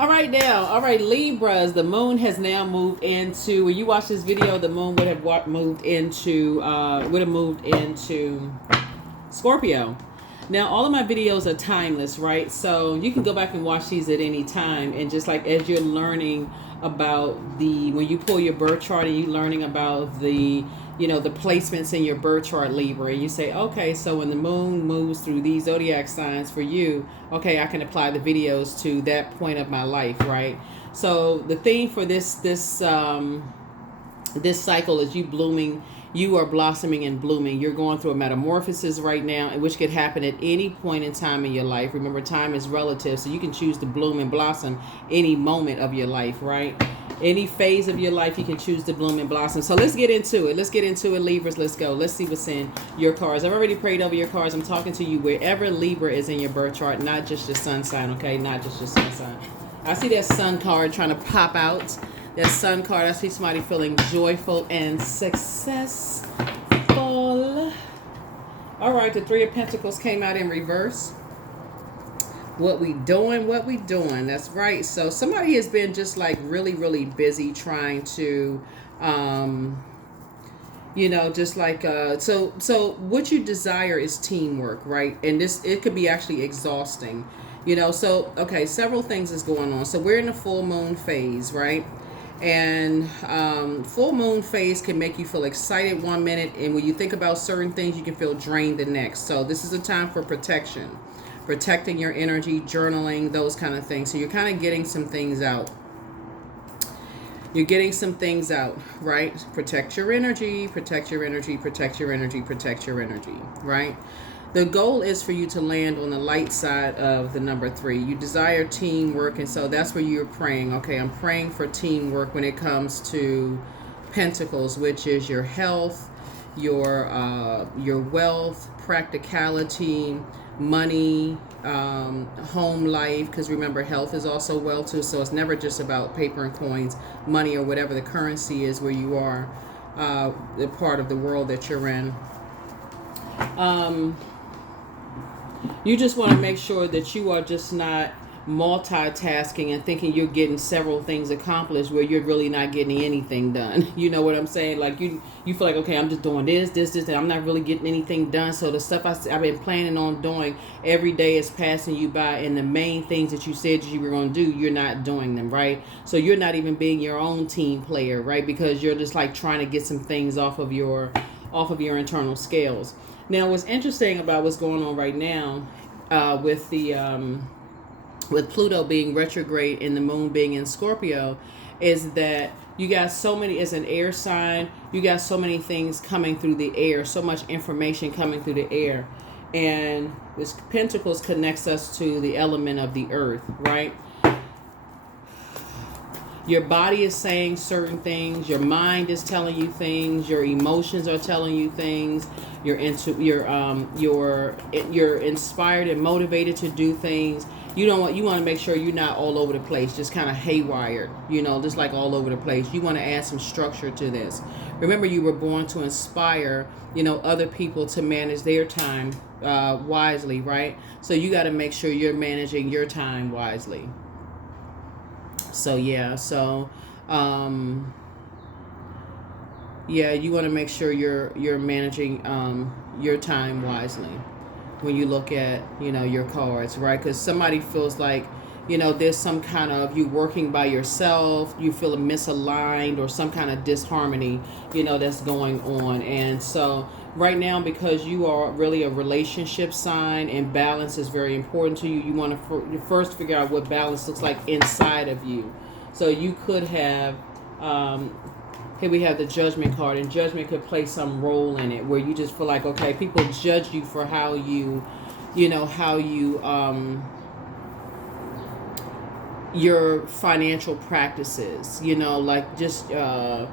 All right, Libras. The moon has now moved into. When you watch this video, the moon would have moved into Scorpio. Now, all of my videos are timeless, right? So you can go back and watch these at any time, and just like as you're learning about when you pull your birth chart and you're learning about the placements in your birth chart, Libra, and you say, okay, so when the moon moves through these zodiac signs for you, okay, I can apply the videos to that point of my life, right? So the theme for this cycle is you are blossoming and blooming. You're going through a metamorphosis right now, which could happen at any point in time in your life. Remember, time is relative, so you can choose to bloom and blossom any moment of your life, right? Any phase of your life, you can choose to bloom and blossom. So let's get into it. Libras. Let's go. Let's see what's in your cards. I've already prayed over your cards. I'm talking to you wherever Libra is in your birth chart, not just your sun sign, okay? Not just your sun sign. I see that sun card trying to pop out. That sun card, I see somebody feeling joyful and successful. All right, the Three of Pentacles came out in reverse. What we doing? That's right. So somebody has been just like really, really busy trying to, so what you desire is teamwork, right? And it could be actually exhausting, so, okay, several things is going on. So we're in the full moon phase, right? And full moon phase can make you feel excited one minute, and when you think about certain things, you can feel drained the next. So this is a time for protecting your energy, journaling, those kind of things. So you're kind of getting some things out. Right? Protect your energy, right? The goal is for you to land on the light side of the number 3. You desire teamwork, and so that's where you're praying. Okay, I'm praying for teamwork when it comes to Pentacles, which is your health, your wealth, practicality, money, home life, because remember, health is also wealth too. So it's never just about paper and coins, money, or whatever the currency is where you are, the part of the world that you're in. You just want to make sure that you are just not multitasking and thinking you're getting several things accomplished where you're really not getting anything done. You know what I'm saying? Like you feel like, okay, I'm just doing this, and I'm not really getting anything done. So the stuff I've been planning on doing every day is passing you by, and the main things that you said you were going to do, you're not doing them, right? So you're not even being your own team player, right? Because you're just like trying to get some things off of your internal scales. Now, what's interesting about what's going on right now with Pluto being retrograde and the moon being in Scorpio is that you got so many, as an air sign, you got so many things coming through the air, so much information coming through the air. And this Pentacles connects us to the element of the earth, right? Your body is saying certain things. Your mind is telling you things. Your emotions are telling you things. You're inspired and motivated to do things. You want to make sure you're not all over the place, just kind of haywired, just like all over the place. You want to add some structure to this. Remember, you were born to inspire, other people to manage their time wisely, right? So you got to make sure you're managing your time wisely. So yeah, you want to make sure you're managing your time wisely when you look at your cards, right? Because somebody feels like there's some kind of you working by yourself, you feel misaligned or some kind of disharmony that's going on. And so right now, because you are really a relationship sign and balance is very important to you, you want to first figure out what balance looks like inside of you. So you could have here we have the Judgment card, and Judgment could play some role in it where you just feel like, okay, people judge you for how you your financial practices, like just how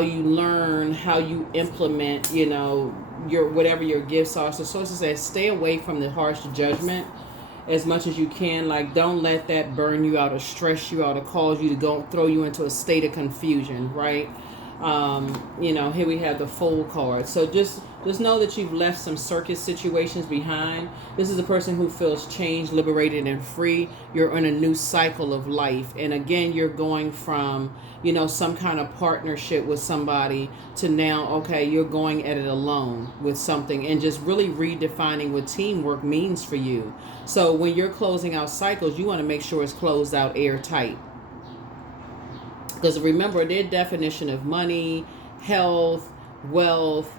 you learn, how you implement, your whatever your gifts are. So sources say stay away from the harsh judgment as much as you can. Like, don't let that burn you out or stress you out or cause you to throw you into a state of confusion, right? Here we have the Fool card. So just know that you've left some circus situations behind. This is a person who feels changed, liberated, and free. You're in a new cycle of life. And again, you're going from, some kind of partnership with somebody to now, okay, you're going at it alone with something and just really redefining what teamwork means for you. So when you're closing out cycles, you want to make sure it's closed out airtight. Because remember, their definition of money, health, wealth,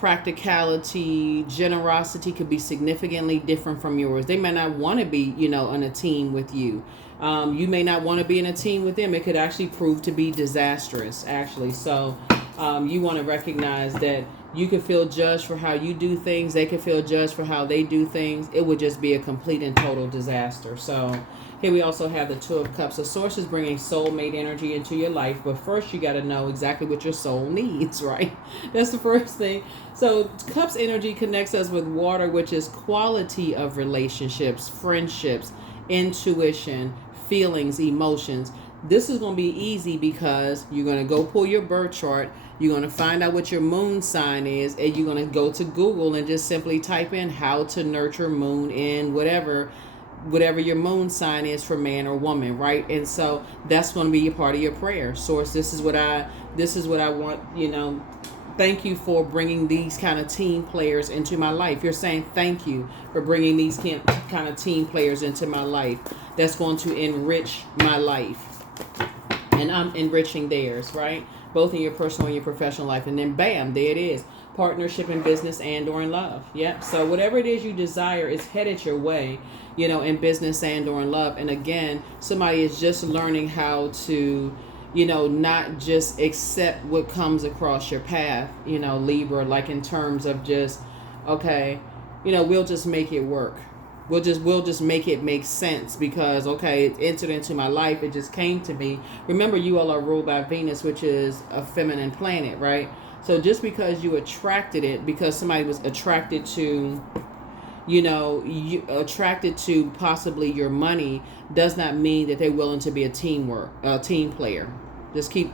practicality, generosity could be significantly different from yours. They may not want to be, on a team with you. You may not want to be in a team with them. It could actually prove to be disastrous, actually. So you want to recognize that you can feel judged for how you do things. They can feel judged for how they do things. It would just be a complete and total disaster. So here we also have the Two of Cups. The source is bringing soulmate energy into your life. But first, you got to know exactly what your soul needs, right? That's the first thing. So Cups energy connects us with water, which is quality of relationships, friendships, intuition, feelings, emotions. This is going to be easy because you're going to go pull your birth chart. You're going to find out what your moon sign is, and you're going to go to Google and just simply type in how to nurture moon in whatever your moon sign is for man or woman, right? And so that's going to be a part of your prayer. Source, this is what I want, thank you for bringing these kind of team players into my life. You're saying thank you for bringing these kind of team players into my life. That's going to enrich my life. And I'm enriching theirs, right? Both in your personal and your professional life. And then bam, there it is. Partnership in business and or in love. Yep. So whatever it is you desire is headed your way, in business and or in love. And again, somebody is just learning how to, not just accept what comes across your path, Libra, like in terms of just, okay, we'll just make it work. We'll just make it make sense because, okay, it entered into my life. It just came to me. Remember, you all are ruled by Venus, which is a feminine planet, right? So just because you attracted it, because somebody was attracted to, you attracted to possibly your money, does not mean that they're willing to be a team player.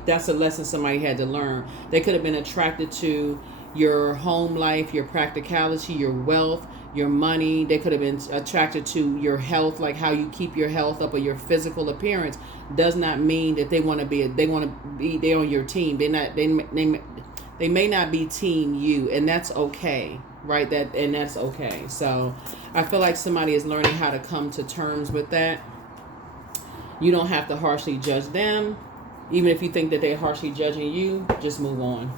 That's a lesson somebody had to learn. They could have been attracted to your home life, your practicality, your wealth, your money. They could have been attracted to your health, like how you keep your health up or your physical appearance. Does not mean that they want to be they're on your team. They may not be team you, and that's okay, right? That's okay. So I feel like somebody is learning how to come to terms with that. You don't have to harshly judge them. Even if you think that they're harshly judging you, just move on.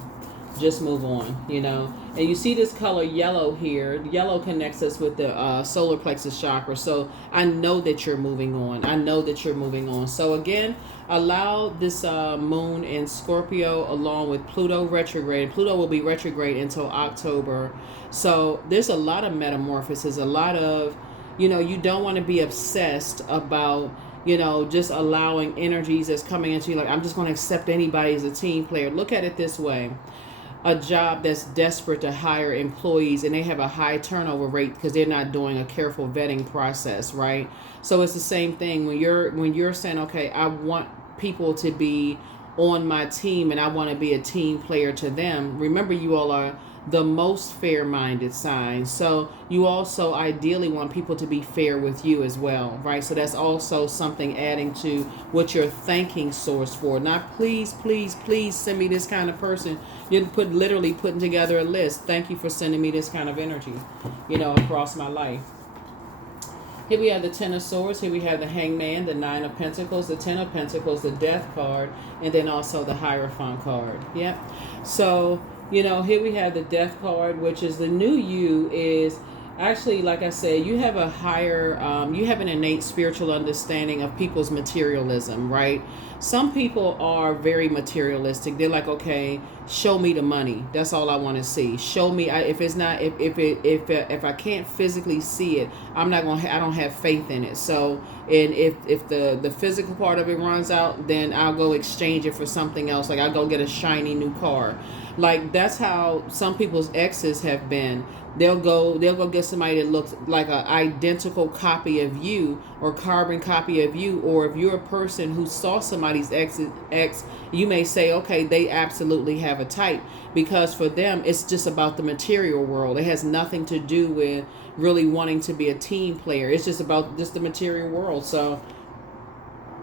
Just move on, And you see this color yellow here. Yellow connects us with the solar plexus chakra. So I know that you're moving on. So again, allow this moon in Scorpio along with Pluto retrograde. Pluto will be retrograde until October. So there's a lot of metamorphosis, a lot of, you don't want to be obsessed about, just allowing energies that's coming into you. Like, I'm just going to accept anybody as a team player. Look at it this way. A job that's desperate to hire employees and they have a high turnover rate because they're not doing a careful vetting process, right? So it's the same thing when you're saying, okay, I want people to be on my team and I want to be a team player to them. Remember, you all are the most fair-minded sign. So you also ideally want people to be fair with you as well, right? So that's also something adding to what you're thanking source for. Not please, please, please send me this kind of person. You're literally putting together a list. Thank you for sending me this kind of energy, across my life. Here we have the Ten of Swords. Here we have the Hangman, the Nine of Pentacles, the Ten of Pentacles, the Death card, and then also the Hierophant card. Yep. So, here we have the Death card, which is the new you is actually, like I said, you have a higher, you have an innate spiritual understanding of people's materialism, right? Some people are very materialistic. They're like, okay, show me the money. That's all I want to see. Show me. If it's not, if I can't physically see it, I'm not gonna. I don't have faith in it. So, and if the physical part of it runs out, then I'll go exchange it for something else. Like I'll go get a shiny new car. Like that's how some people's exes have been. They'll go get somebody that looks like an identical copy of you or carbon copy of you. Or if you're a person who saw somebody's ex, you may say, okay, they absolutely have a type, because for them it's just about the material world. It has nothing to do with really wanting to be a team player. It's just about just the material world. So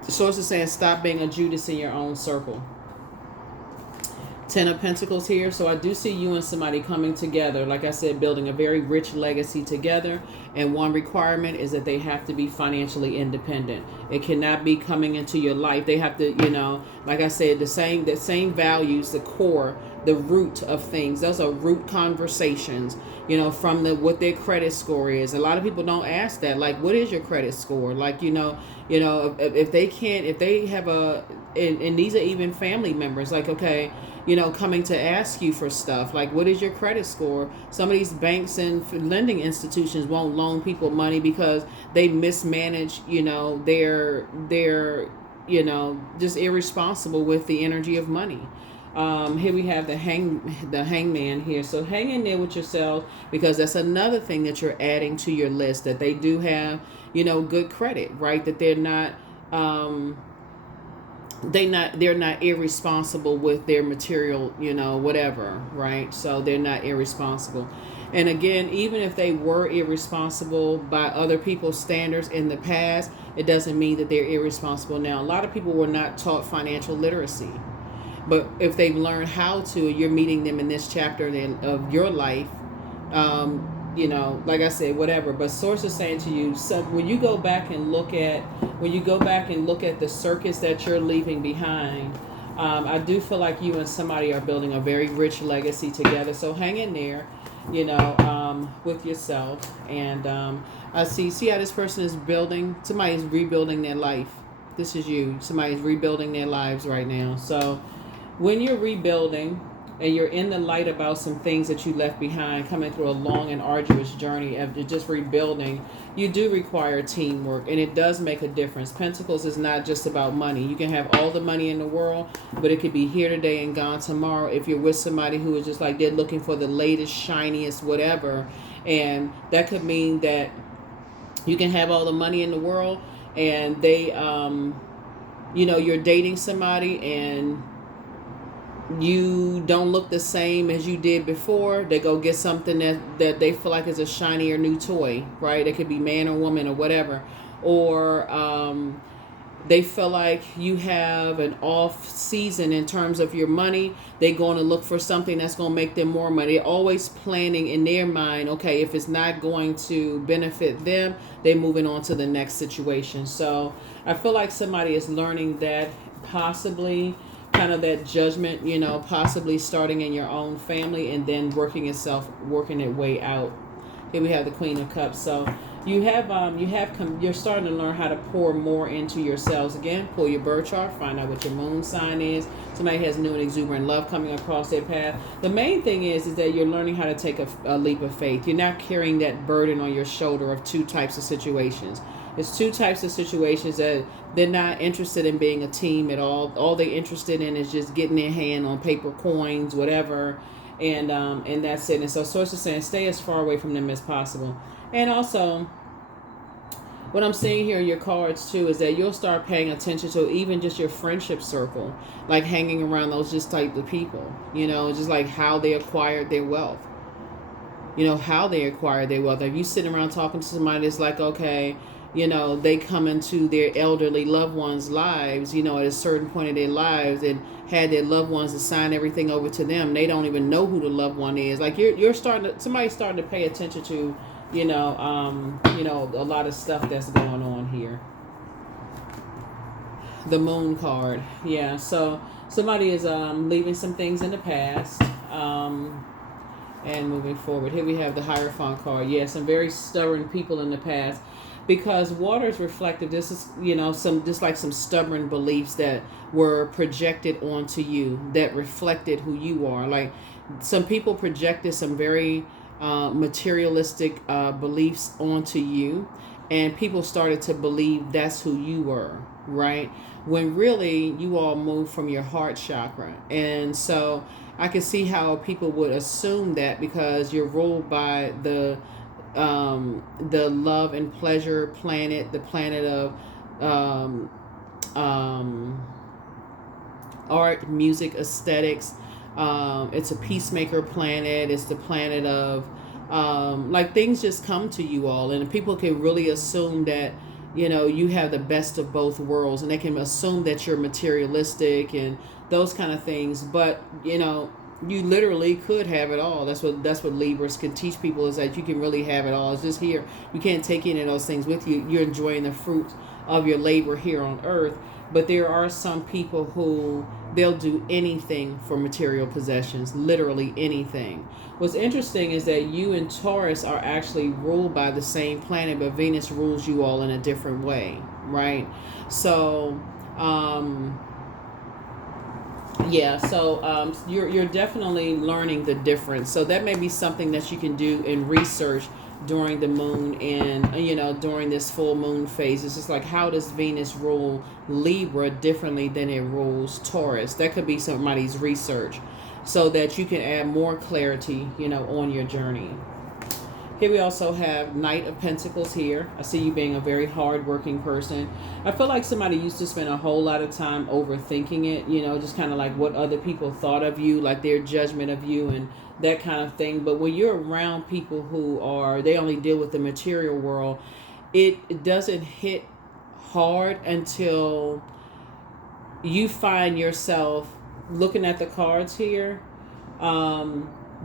the source is saying stop being a Judas in your own circle. 10 of Pentacles here. So I do see you and somebody coming together. Like I said, building a very rich legacy together. And one requirement is that they have to be financially independent. It cannot be coming into your life. They have to, like I said, the same values, the core, the root of things. Those are root conversations, from what their credit score is. A lot of people don't ask that. Like, what is your credit score? Like, if they have and these are even family members, like, okay, coming to ask you for stuff. Like, what is your credit score? Some of these banks and lending institutions won't loan people money because they mismanage, they're just irresponsible with the energy of money. Here we have the hangman here. So hang in there with yourself, because that's another thing that you're adding to your list, that they do have, good credit, right? That they're not, they're not irresponsible with their material, whatever, right? So they're not irresponsible. And again, even if they were irresponsible by other people's standards in the past, it doesn't mean that they're irresponsible now. A lot of people were not taught financial literacy. But if they've learned how to, you're meeting them in this chapter of your life, like I said, whatever. But source is saying to you, so when you go back and look at the circus that you're leaving behind, I do feel like you and somebody are building a very rich legacy together. So hang in there, with yourself. And I see how this person is building. Somebody's rebuilding their life. This is you. Somebody's rebuilding their lives right now. So when you're rebuilding and you're in the light about some things that you left behind, coming through a long and arduous journey of just rebuilding, you do require teamwork, and it does make a difference. Pentacles is not just about money. You can have all the money in the world, but it could be here today and gone tomorrow if you're with somebody who is just like they're looking for the latest, shiniest, whatever. And that could mean that you can have all the money in the world and they, you're dating somebody and you don't look the same as you did before. They go get something that they feel like is a shinier new toy, right? It could be man or woman or whatever. Or they feel like you have an off season in terms of your money. They're going to look for something that's going to make them more money. They're always planning in their mind, okay, if it's not going to benefit them, they're moving on to the next situation. So I feel like somebody is learning that, possibly kind of that judgment, possibly starting in your own family and then working its way out. Here we have the Queen of Cups. So you're starting to learn how to pour more into yourselves. Again, pull your birth chart, find out what your moon sign is. Somebody has new and exuberant love coming across their path. The main thing is that you're learning how to take a leap of faith. You're not carrying that burden on your shoulder of two types of situations. It's two types of situations that they're not interested in being a team at all. All they're interested in is just getting their hand on paper, coins, whatever, and that's it. And so source is saying stay as far away from them as possible. And also, what I'm seeing here in your cards too is that you'll start paying attention to even just your friendship circle, like hanging around those just type of people, just like how they acquired their wealth. How they acquired their wealth. If you sitting around talking to somebody that's like, okay, they come into their elderly loved ones' lives, at a certain point in their lives and had their loved ones assign everything over to them. They don't even know who the loved one is. Like somebody's starting to pay attention to, a lot of stuff that's going on here. The Moon card. Yeah. So somebody is leaving some things in the past. And moving forward. Here we have the Hierophant card. Yeah, some very stubborn people in the past. because water is reflective. This is, some just like some stubborn beliefs that were projected onto you that reflected who you are. Like some people projected some very materialistic beliefs onto you, and people started to believe that's who you were, right? When really you all moved from your heart chakra. And so I can see how people would assume that because you're ruled by the love and pleasure planet, the planet of um, um, art, music, aesthetics. It's a peacemaker planet. It's the planet of like things just come to you all, and people can really assume that you have the best of both worlds, and they can assume that you're materialistic and those kind of things. But you literally could have it all. That's what Libras can teach people, is that you can really have it all. It's just here. You can't take any of those things with you. You're enjoying the fruit of your labor here on earth. But there are some people who they'll do anything for material possessions, literally anything. What's interesting is that you and Taurus are actually ruled by the same planet, but Venus rules you all in a different way, right? So, you're definitely learning the difference. So that may be something that you can do in research during the moon and during this full moon phase. It's just like, how does Venus rule Libra differently than it rules Taurus? That could be somebody's research, so that you can add more clarity on your journey. Here we also have Knight of Pentacles here. I see you being a very hardworking person. I feel like somebody used to spend a whole lot of time overthinking it, just kind of like what other people thought of you, like their judgment of you and that kind of thing. But when you're around people they only deal with the material world, it doesn't hit hard until you find yourself looking at the cards here,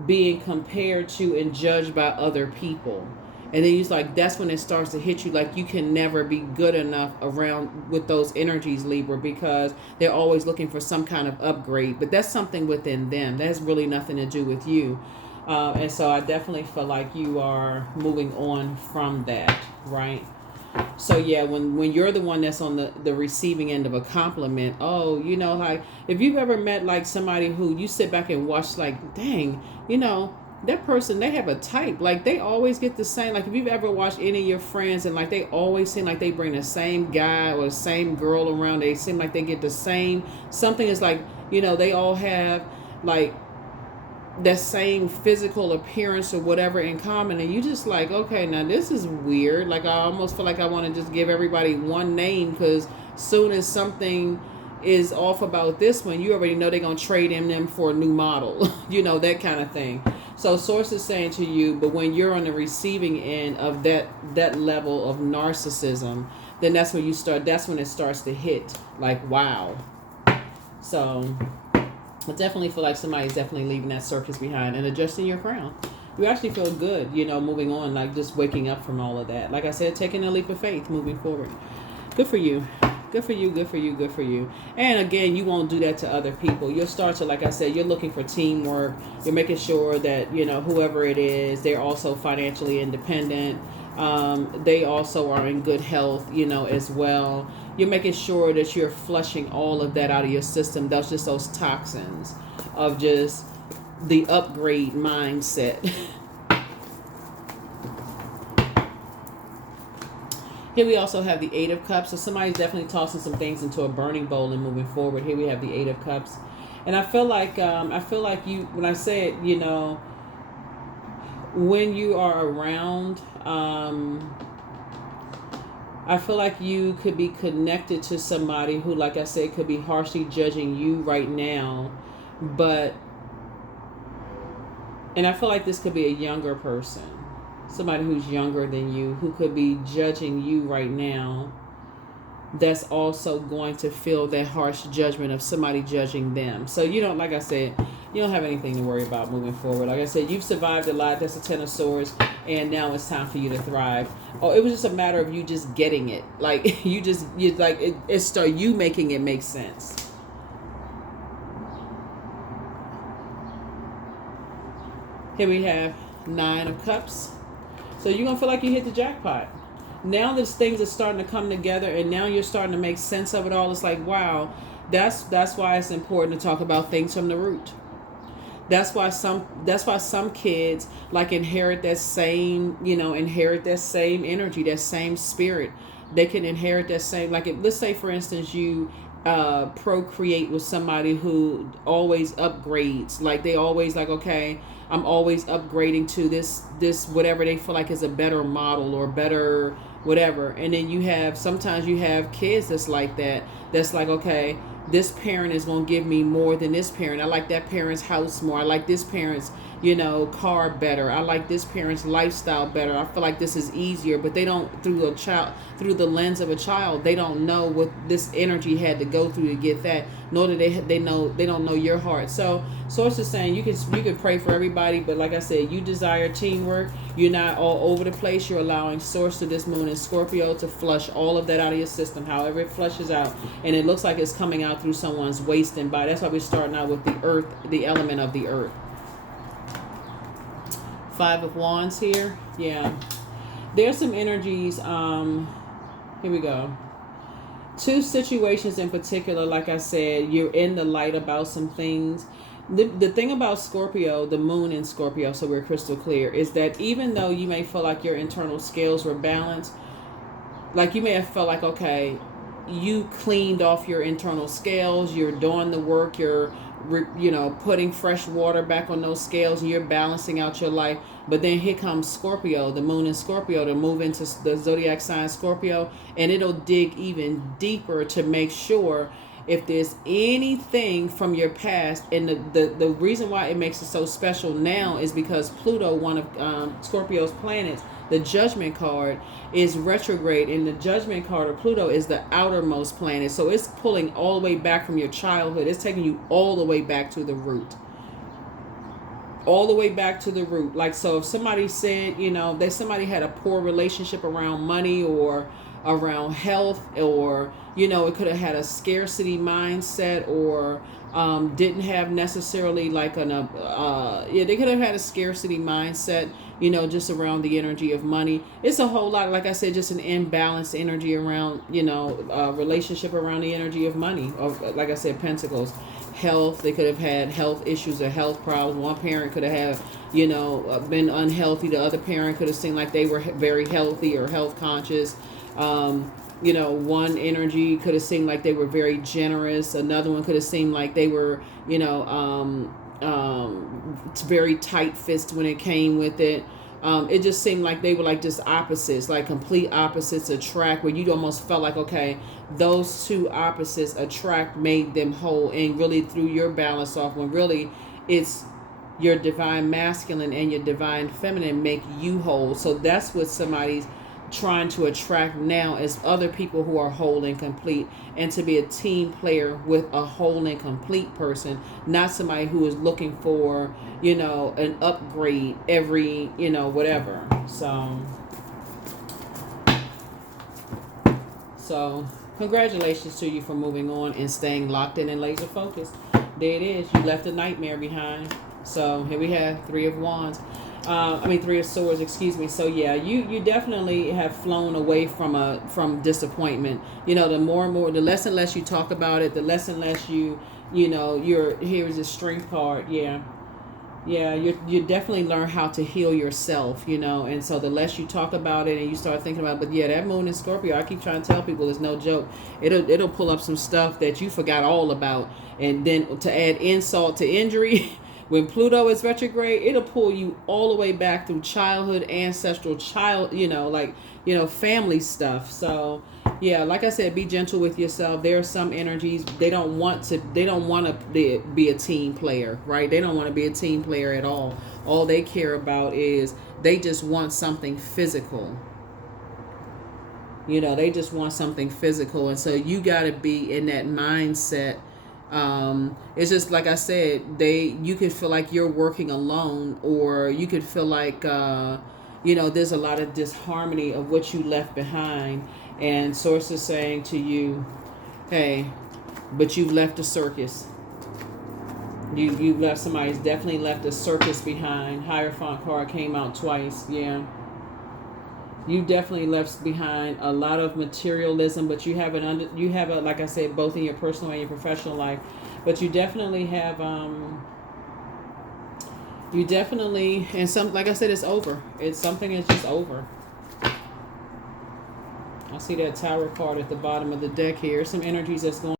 being compared to and judged by other people. And then that's when it starts to hit you, like you can never be good enough around with those energies, Libra, because they're always looking for some kind of upgrade. But that's something within them. That has really nothing to do with you. And so I definitely feel like you are moving on from that, right? So yeah, when you're the one that's on the receiving end of a compliment, like if you've ever met like somebody who you sit back and watch, like, dang, that person, they have a type, like they always get the same. Like if you've ever watched any of your friends and like they always seem like they bring the same guy or the same girl around, they seem like they get the same, something is like, they all have like that same physical appearance or whatever in common, and you just like, okay, now this is weird. Like I almost feel like I want to just give everybody one name, because soon as something is off about this one, you already know they're going to trade in them for a new model, that kind of thing. So source is saying to you, but when you're on the receiving end of that level of narcissism, then that's when it starts to hit like, wow. So I definitely feel like somebody's definitely leaving that circus behind and adjusting your crown. You actually feel good, moving on, like just waking up from all of that. Like I said, taking a leap of faith, moving forward. Good for you. Good for you, good for you, good for you. And again, you won't do that to other people. You'll start to, like I said, you're looking for teamwork. You're making sure that, whoever it is, they're also financially independent. They also are in good health, as well. You're making sure that you're flushing all of that out of your system. That's just those toxins of just the upgrade mindset. Here we also have the Eight of Cups. So somebody's definitely tossing some things into a burning bowl and moving forward. Here we have the Eight of Cups. And I feel like you, when I say it, when you are around, I feel like you could be connected to somebody who, like I said, could be harshly judging you right now. And I feel like this could be a younger person. Somebody who's younger than you, who could be judging you right now, that's also going to feel that harsh judgment of somebody judging them. So like I said, you don't have anything to worry about moving forward. Like I said, you've survived a lot. That's the Ten of Swords. And now it's time for you to thrive. Oh, it was just a matter of you just getting it. Like you making it make sense. Here we have Nine of Cups. So you're going to feel like you hit the jackpot. now these things are starting to come together, and now you're starting to make sense of it all. It's like, wow, that's why it's important to talk about things from the root. That's why some kids like inherit that same, inherit that same energy, that same spirit. They can inherit that same, like, if, let's say for instance you procreate with somebody who always upgrades, like they always like, okay, I'm always upgrading to this whatever they feel like is a better model or better whatever. And then sometimes you have kids that's like that, that's like, okay, this parent is going to give me more than this parent. I like that parent's house more. I like this parent's, car better. I like this parent's lifestyle better. I feel like this is easier. But they don't, through the lens of a child, they don't know what this energy had to go through to get that. Nor do they don't know your heart. So it's just saying you can pray for everybody, but like I said, you desire teamwork. You're not all over the place. You're allowing Source to this moon in Scorpio to flush all of that out of your system, however it flushes out. And it looks like it's coming out through someone's waist and body. That's why we're starting out with the earth, the element of the earth. 5 of Wands here. Yeah. There's some energies. Here we go. 2 situations in particular, like I said, you're in the light about some things. The thing about Scorpio, the moon in Scorpio, so we're crystal clear, is that even though you may feel like your internal scales were balanced, like you may have felt like, okay, you cleaned off your internal scales, you're doing the work, you're putting fresh water back on those scales, and you're balancing out your life. But then here comes Scorpio, the moon in Scorpio, to move into the zodiac sign Scorpio, and it'll dig even deeper to make sure if there's anything from your past. And the reason why it makes it so special now is because Pluto, one of Scorpio's planets, the judgment card, is retrograde, and the judgment card of Pluto is the outermost planet. So it's pulling all the way back from your childhood. It's taking you all the way back to the root. All the way back to the root. Like, so if somebody said, that somebody had a poor relationship around money or around health, or, it could have had a scarcity mindset, or didn't have necessarily like they could have had a scarcity mindset, just around the energy of money. It's a whole lot, like I said, just an imbalanced energy around, relationship around the energy of money, or like I said, pentacles. Health, they could have had health issues or health problems. One parent could have been unhealthy. The other parent could have seemed like they were very healthy or health conscious. One energy could have seemed like they were very generous. Another one could have seemed like they were, very tight-fisted when it came with it. It just seemed like they were like just opposites, like complete opposites attract, where you almost felt like, okay, those 2 opposites attract made them whole, and really threw your balance off, when really it's your divine masculine and your divine feminine make you whole. So that's what somebody's trying to attract now, is other people who are whole and complete, and to be a team player with a whole and complete person, not somebody who is looking for, an upgrade every, whatever. So congratulations to you for moving on and staying locked in and laser focused. There it is. You left a nightmare behind. So here we have 3 of Wands. 3 of Swords, excuse me. So yeah, you definitely have flown away from disappointment. The more and more, the less and less you talk about it, the less and less you're here is a strength card. Yeah, you definitely learn how to heal yourself, and so the less you talk about it and you start thinking about it. But yeah, that moon in Scorpio, I keep trying to tell people, it's no joke. It'll pull up some stuff that you forgot all about, and then to add insult to injury. When Pluto is retrograde, it'll pull you all the way back through childhood, ancestral, family stuff. So yeah, like I said, be gentle with yourself. There are some energies, they don't want to be a team player, right? They don't want to be a team player at all. All they care about is they just want something physical. They just want something physical. And so you got to be in that mindset. It's just like I said, you could feel like you're working alone, or you could feel like there's a lot of disharmony of what you left behind, and Source is saying to you, hey, but you've left a circus. You left, somebody's definitely left a circus behind. Hierophant card came out twice. Yeah, You definitely left behind a lot of materialism, but you have a, like I said, both in your personal and your professional life, but you definitely have you definitely, and some, like I said, it's over. It's something is just over. I see that Tower card at the bottom of the deck here. Some energies that's going.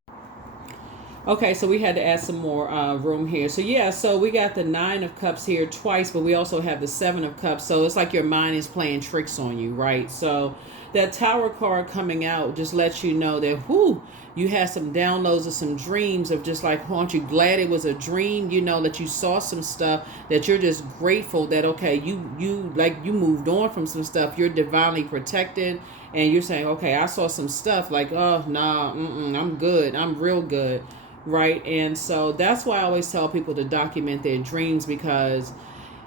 Okay, so we had to add some more room here. So yeah, so we got the Nine of Cups here twice, but we also have the Seven of Cups. So it's like your mind is playing tricks on you, right? So that Tower card coming out just lets you know that, whoo, you had some downloads of some dreams of just like, aren't you glad it was a dream? You know, that you saw some stuff, that you're just grateful that, okay, you moved on from some stuff. You're divinely protected, and you're saying, okay, I saw some stuff like, oh, nah, I'm good. I'm real good. Right. And so that's why I always tell people to document their dreams, because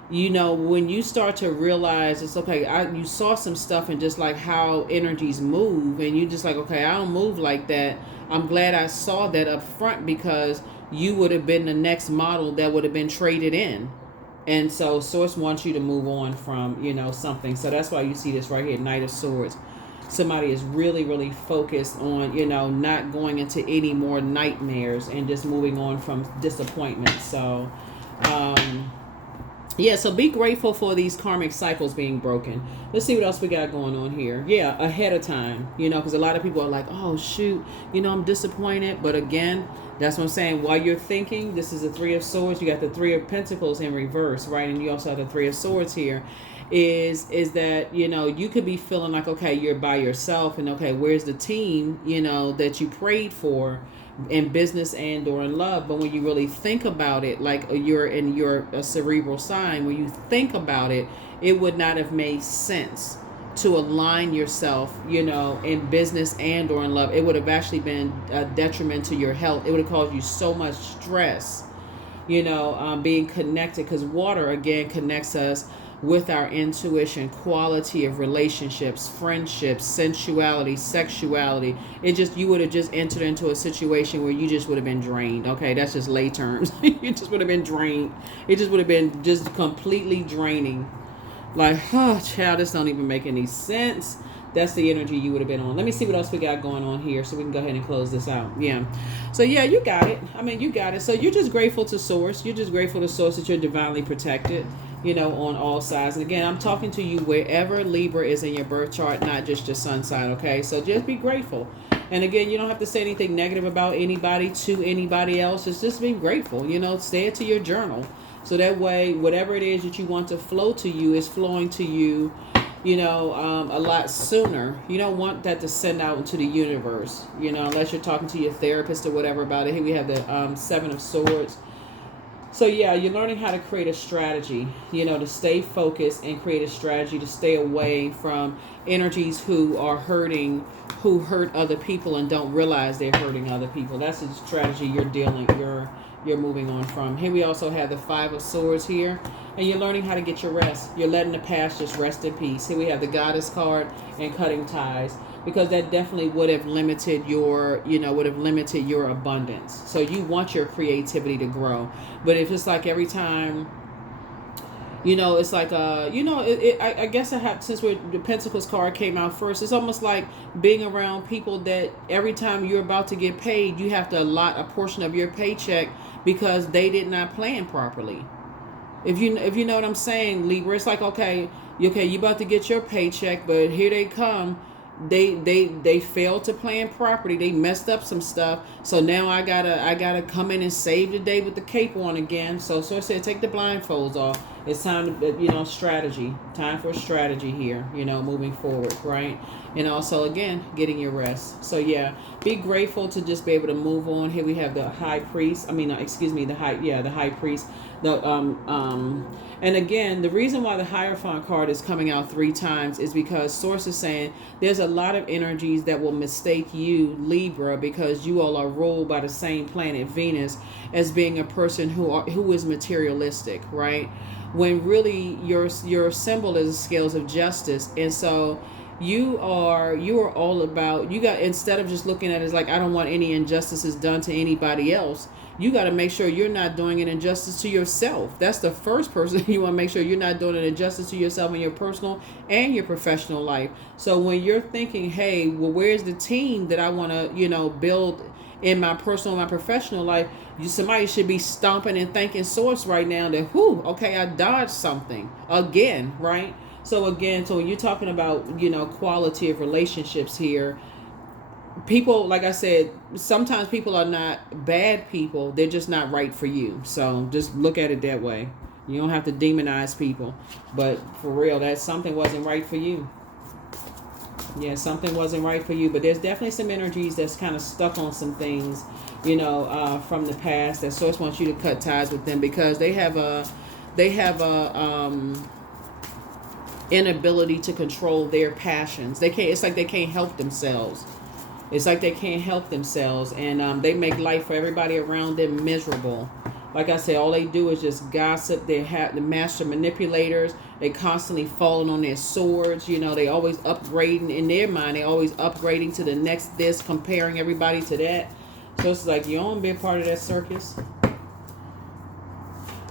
when you start to realize it's okay, you saw some stuff and just like how energies move, and you just like, okay, I don't move like that. I'm glad I saw that up front, because you would have been the next model that would have been traded in. And so source wants you to move on from something. So that's why you see this right here, Knight of Swords. Somebody is really, really focused on, not going into any more nightmares and just moving on from disappointment. So, yeah, so be grateful for these karmic cycles being broken. Let's see what else we got going on here. Yeah, ahead of time, because a lot of people are like, oh, shoot, I'm disappointed. But again, that's what I'm saying. While you're thinking, this is the Three of Swords. You got the Three of Pentacles in reverse, right? And you also have the Three of Swords here. Is that you could be feeling like, okay, you're by yourself, and okay, where's the team that you prayed for in business and or in love? But when you really think about it, like you're a cerebral sign, when you think about it, it would not have made sense to align yourself in business and or in love. It would have actually been a detriment to your health. It would have caused you so much stress, being connected, because water again connects us with our intuition, quality of relationships, friendships, sensuality, sexuality. You would have just entered into a situation where you just would have been drained. Okay, that's just lay terms. You just would have been drained. It just would have been just completely draining. Like, oh, child, this don't even make any sense. That's the energy you would have been on. Let me see what else we got going on here so we can go ahead and close this out. Yeah. So, yeah, you got it. You got it. So you're just grateful to Source. You're just grateful to Source that you're divinely protected, on all sides. And again, I'm talking to you wherever Libra is in your birth chart, not just your sun sign, okay? So just be grateful. And again, you don't have to say anything negative about anybody to anybody else. It's just be grateful, say it to your journal. So that way, whatever it is that you want to flow to you is flowing to you, a lot sooner. You don't want that to send out into the universe, unless you're talking to your therapist or whatever about it. Here we have the Seven of Swords. So yeah, you're learning how to create a strategy, to stay focused and create a strategy to stay away from energies who are hurting, who hurt other people and don't realize they're hurting other people. That's the strategy you're moving on from. Here we also have the Five of Swords here, and you're learning how to get your rest. You're letting the past just rest in peace. Here we have the Goddess card and cutting ties, because that definitely would have limited your abundance. So you want your creativity to grow, but if it's like every time, it's like I guess I have, since the Pentacles card came out first, it's almost like being around people that every time you're about to get paid, you have to allot a portion of your paycheck because they did not plan properly. If you know what I'm saying, Libra, it's like, okay, you about to get your paycheck, but here they come. They failed to plan properly. They messed up some stuff. So now I gotta come in and save the day with the cape on again. So I said, take the blindfolds off. It's time to, strategy. Time for a strategy here, moving forward, right? And also, again, getting your rest. So, yeah, be grateful to just be able to move on. Here we have the High Priest. The High Priest. And again, the reason why the Hierophant card is coming out 3 times is because Source is saying there's a lot of energies that will mistake you, Libra, because you all are ruled by the same planet, Venus, as being a person who is materialistic, right? When really your symbol is the scales of justice. And so You are all about, you got, instead of just looking at it as like, I don't want any injustices done to anybody else, you got to make sure you're not doing an injustice to yourself. That's the first person you want to make sure you're not doing an injustice to yourself in your personal and your professional life. So when you're thinking, hey, well, where's the team that I want to, build in my personal, my professional life, somebody should be stomping and thanking source right now that, whew, okay, I dodged something again, right? So again, so when you're talking about, quality of relationships here, people, like I said, sometimes people are not bad people. They're just not right for you. So just look at it that way. You don't have to demonize people. But for real, that something wasn't right for you. Yeah, something wasn't right for you. But there's definitely some energies that's kind of stuck on some things, from the past, that source wants you to cut ties with them, because they have a inability to control their passions. It's like they can't help themselves. It's like they can't help themselves, and they make life for everybody around them miserable. Like I said, all they do is just gossip. They have the master manipulators. They constantly falling on their swords. They always upgrading in their mind. They always upgrading to the next this, comparing everybody to that. So it's like, you don't want to be a part of that circus.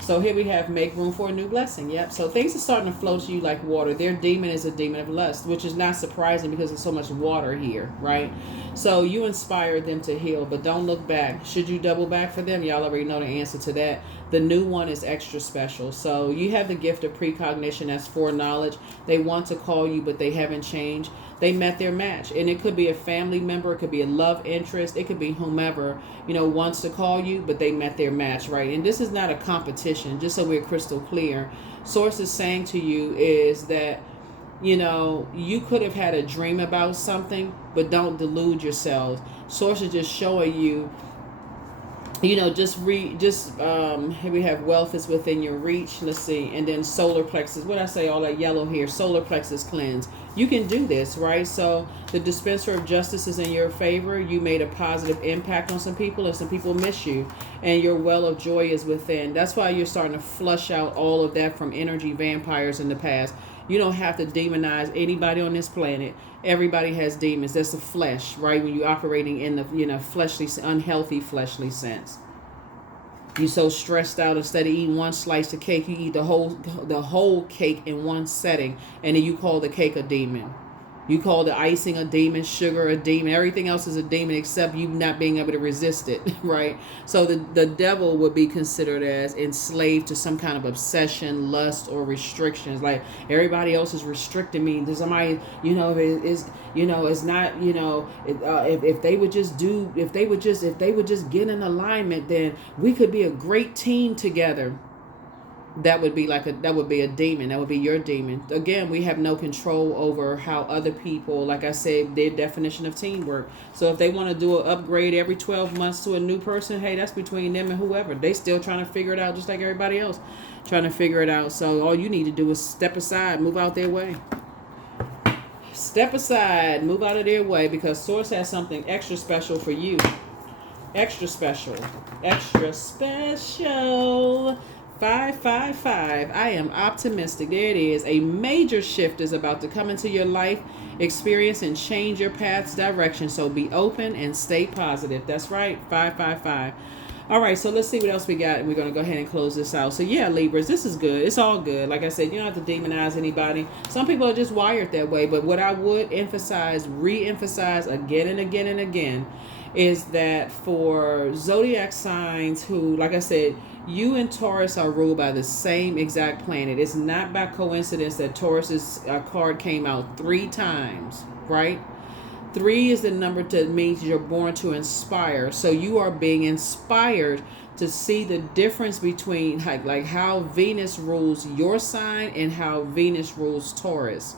So here we have make room for a new blessing. Yep. So things are starting to flow to you like water. Their demon is a demon of lust, which is not surprising because there's so much water here, right? So you inspire them to heal, but don't look back. Should you double back for them? Y'all already know the answer to that. The new one is extra special. So you have the gift of precognition, that's foreknowledge. They want to call you, but they haven't changed. They met their match, and it could be a family member, it could be a love interest, it could be whomever, wants to call you, but they met their match, right? And this is not a competition, just so we're crystal clear. Source is saying to you is that, you could have had a dream about something, but don't delude yourselves. Source is just showing you, here we have wealth is within your reach. Let's see. And then solar plexus. What I say, all that yellow here, solar plexus cleanse. You can do this, right? So the dispenser of justice is in your favor. You made a positive impact on some people, and some people miss you. And your well of joy is within. That's why you're starting to flush out all of that from energy vampires in the past. You don't have to demonize anybody on this planet. Everybody has demons. That's the flesh, right? When you're operating in the fleshly, unhealthy fleshly sense. You so stressed out, instead of eating one slice of cake, you eat the whole cake in one setting, and then you call the cake a demon. You call the icing a demon, sugar a demon, everything else is a demon except you not being able to resist it, right? So the devil would be considered as enslaved to some kind of obsession, lust, or restrictions. Like, everybody else is restricting me. There's somebody, it's not, if they would just get in alignment, then we could be a great team together. That would be a demon. That would be your demon. Again, we have no control over how other people, like I said, their definition of teamwork. So if they want to do an upgrade every 12 months to a new person, hey, that's between them and whoever. They still trying to figure it out, just like everybody else trying to figure it out. So all you need to do is step aside, move out their way. Step aside, move out of their way, because Source has something extra special for you. Extra special. Extra special. 555. I am optimistic. There it is. A major shift is about to come into your life, experience, and change your path's direction. So be open and stay positive. That's right. 555. All right, so let's see what else we got, and we're going to go ahead and close this out. So yeah, Libras, this is good. It's all good. Like I said, you don't have to demonize anybody. Some people are just wired that way, but what I would re-emphasize again and again and again is that for zodiac signs who, like I said, you and Taurus are ruled by the same exact planet. It's not by coincidence that Taurus's card came out 3 times, right? 3 is the number that means you're born to inspire. So you are being inspired to see the difference between like how Venus rules your sign and how Venus rules Taurus,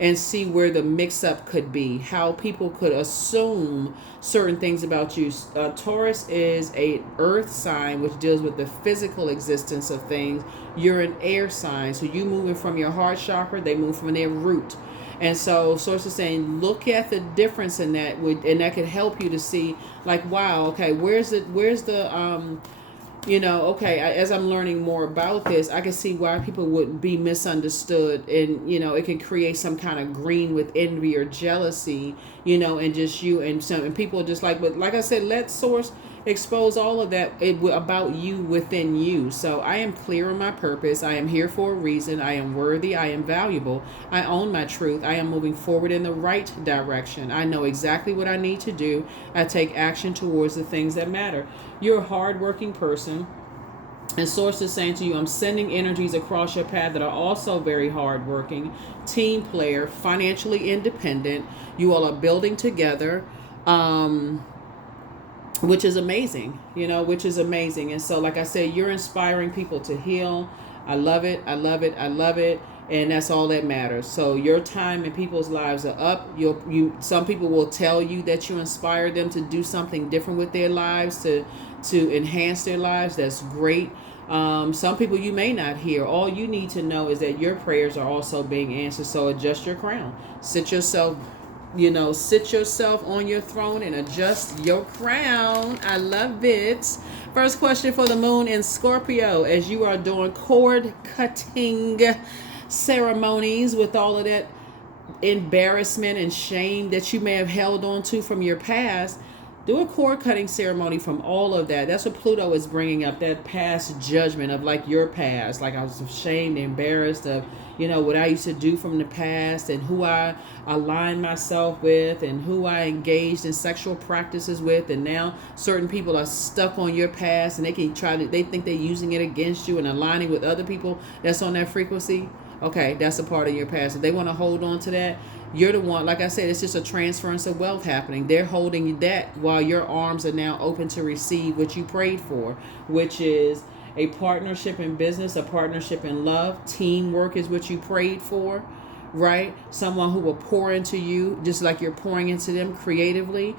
and see where the mix-up could be, how people could assume certain things about you. Taurus is a earth sign, which deals with the physical existence of things. You're an air sign, so you moving from your heart chakra, they move from their root. And so Source is saying, look at the difference in that, and that could help you to see, like, wow, okay, where's the Okay, as I'm learning more about this, I can see why people would be misunderstood, and it can create some kind of green with envy or jealousy, and just you and some and people are just like, but like I said, let source expose all of that about you within you. So I am clear on my purpose. I am here for a reason. I am worthy. I am valuable. I own my truth. I am moving forward in the right direction. I know exactly what I need to do. I take action towards the things that matter. You're a hardworking person. And source is saying to you, I'm sending energies across your path that are also very hardworking, team player, financially independent. You all are building together. Which is amazing, which is amazing. And so, like I said, you're inspiring people to heal. I love it. I love it. I love it. And that's all that matters. So your time in people's lives are up. Some people will tell you that you inspire them to do something different with their lives, to enhance their lives. That's great. Some people you may not hear. All you need to know is that your prayers are also being answered. So adjust your crown. Sit yourself on your throne and adjust your crown. I love it. First question for the moon in Scorpio. As you are doing cord cutting ceremonies with all of that embarrassment and shame that you may have held on to from your past, do a cord cutting ceremony from all of that. That's what Pluto is bringing up, that past judgment of like your past. Like I was ashamed, embarrassed of, what I used to do from the past and who I aligned myself with and who I engaged in sexual practices with. And now certain people are stuck on your past and they think they're using it against you and aligning with other people that's on that frequency. Okay, that's a part of your past. If they want to hold on to that, you're the one. Like I said, it's just a transference of wealth happening. They're holding that while your arms are now open to receive what you prayed for, which is a partnership in business, a partnership in love. Teamwork is what you prayed for, right? Someone who will pour into you just like you're pouring into them creatively.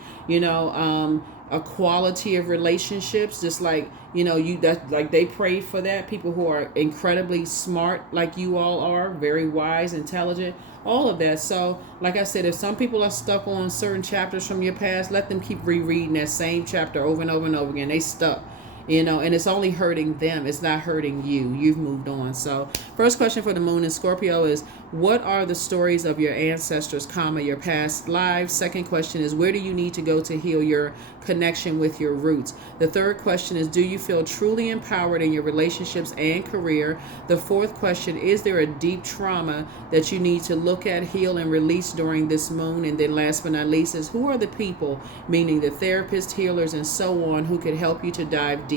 A quality of relationships, just like like they prayed for that. People who are incredibly smart, like you all are, very wise, intelligent, all of that. So, like I said, if some people are stuck on certain chapters from your past, let them keep rereading that same chapter over and over and over again. They stuck. And it's only hurting them. It's not hurting you. You've moved on. So first question for the moon in Scorpio is, what are the stories of your ancestors, your past lives? Second question is, where do you need to go to heal your connection with your roots? The third question is, do you feel truly empowered in your relationships and career? The fourth question, is there a deep trauma that you need to look at, heal, and release during this moon? And then last but not least is, who are the people, meaning the therapists, healers, and so on, who could help you to dive deeper?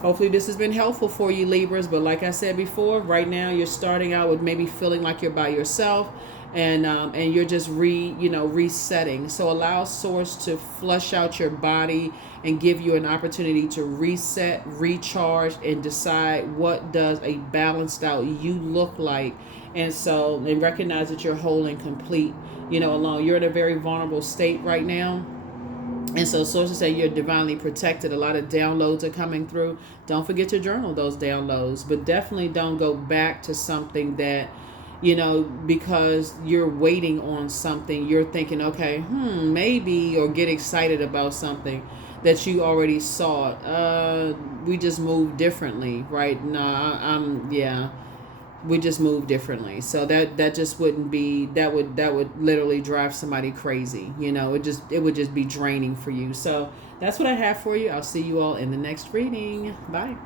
Hopefully this has been helpful for you, Libras. But like I said before, right now you're starting out with maybe feeling like you're by yourself, and you're just resetting. So allow Source to flush out your body and give you an opportunity to reset, recharge, and decide what does a balanced out you look like. And recognize that you're whole and complete. Alone. You're in a very vulnerable state right now. And so sources say you're divinely protected. A lot of downloads are coming through. Don't forget to journal those downloads, but definitely don't go back to something that, because you're waiting on something, you're thinking, okay, maybe, or get excited about something that you already saw. We just move differently, right? We just move differently. So that just wouldn't be, that would literally drive somebody crazy. It would just be draining for you. So that's what I have for you. I'll see you all in the next reading. Bye.